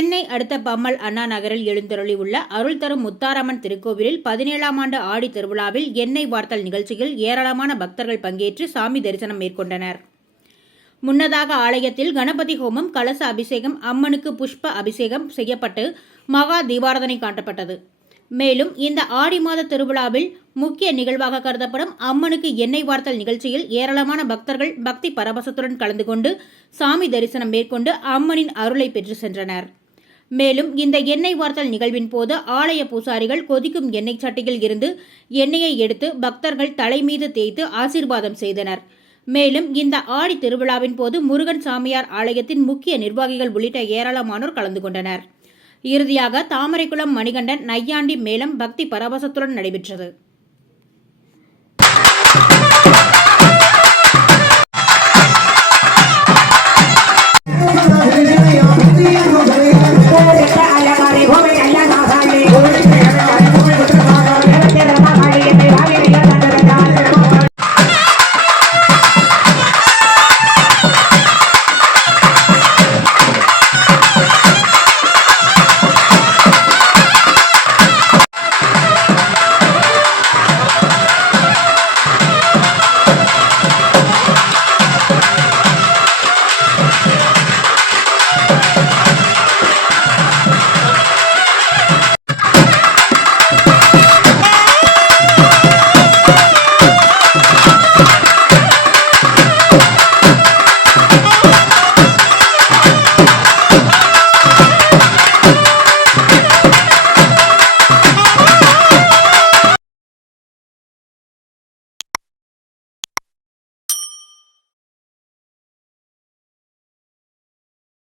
சென்னை அடுத்த பம்மல் அண்ணா நகரில் எழுந்தருளி உள்ள அருள் தரும் முத்தாரம்மன் திருக்கோவிலில் 17ஆம் ஆண்டு ஆடி திருவிழாவில் எண்ணெய் வார்த்தல் நிகழ்ச்சியில் ஏராளமான பக்தர்கள் பங்கேற்று சாமி தரிசனம் மேற்கொண்டனர். முன்னதாக ஆலயத்தில் கணபதி ஹோமம், கலச அபிஷேகம், அம்மனுக்கு புஷ்ப அபிஷேகம் செய்யப்பட்டு மகா தீபாராதனை காட்டப்பட்டது. மேலும் இந்த ஆடி மாத திருவிழாவில் முக்கிய நிகழ்வாக கருதப்படும் அம்மனுக்கு எண்ணெய் வார்த்தல் நிகழ்ச்சியில் ஏராளமான பக்தர்கள் பக்தி பரவசத்துடன் கலந்து கொண்டு சாமி தரிசனம் மேற்கொண்டு அம்மனின் அருளை பெற்று சென்றனர். மேலும் இந்த எண்ணெய் வார்த்தல் நிகழ்வின் போது ஆலய பூசாரிகள் கொதிக்கும் எண்ணெய் சட்டியில் இருந்து எண்ணெயை எடுத்து பக்தர்கள் தலை மீது தேய்த்து ஆசீர்வாதம் செய்தனர். மேலும் இந்த ஆடி திருவிழாவின் போது முருகன் சாமியார் ஆலயத்தின் முக்கிய நிர்வாகிகள் உள்ளிட்ட ஏராளமானோர் கலந்து கொண்டனர். இறுதியாக தாமரைக்குளம் மணிகண்டன் நையாண்டி மேளம் பக்தி பரவசத்துடன் நடைபெற்றது.